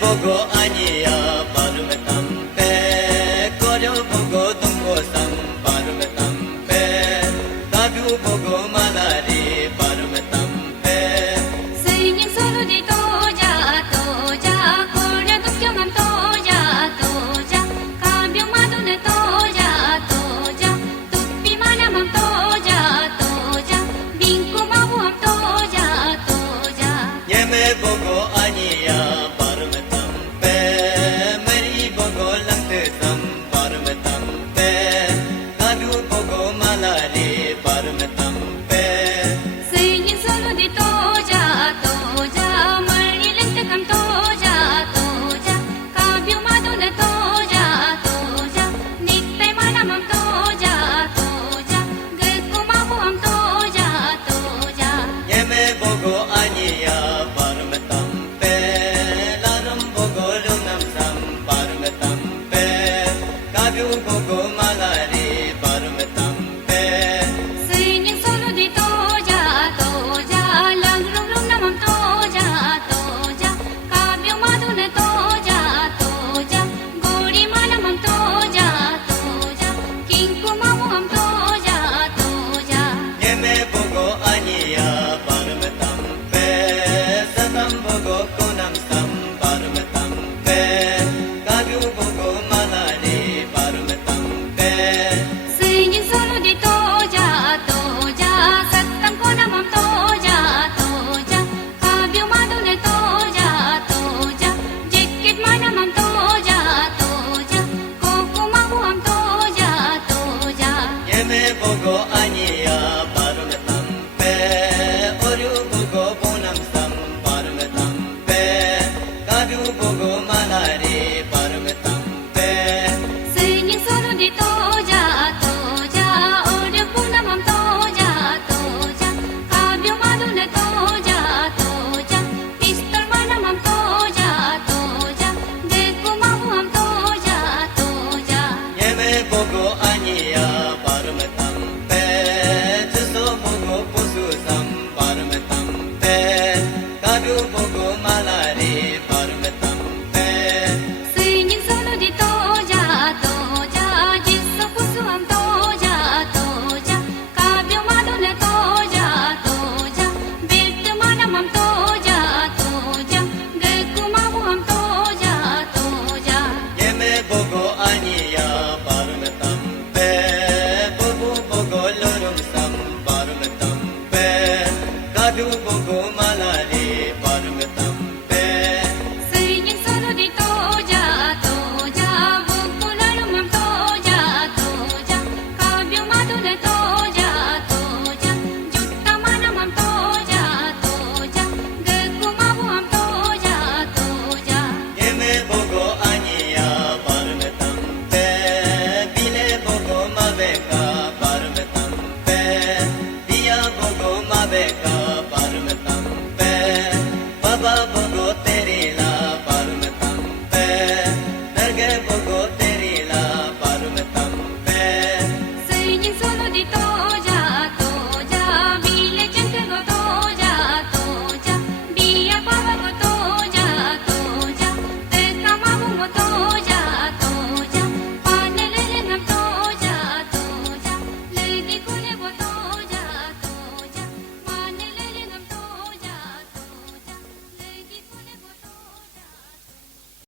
Bogo ania baru metampe, kodo bogo tungko sam baru metampe, tabu bogo malari baru metampe. Senyum solo di toja, korea tukyo mam toja, kabyo madune toja, tupi mana mam toja, bingko mabu mam toja. Yeme bogo ania. Senyum solo di toja, meriling tekam toja, kabyo madune toja, niktai mana mam toja, gekko mabu mam toja. Yeme bogo ania baru metampe, larum bogo lunam sam baru metampe, kabyo bogo malari baru metampe. Senyum solo di toja, langrung rum namam toja, kabyo madune toja, gori mana mam toja, kingko mamu mam toja. Yeme bogo ania baru metampe, satam bogo kunam sam baru metampe, kabyo bogo malari baru metampe. Senyum solo di toja, sattam ko namam toja, kabyo madune toja, jekit mana mam toja, koko mamu am toja. Yeme bogo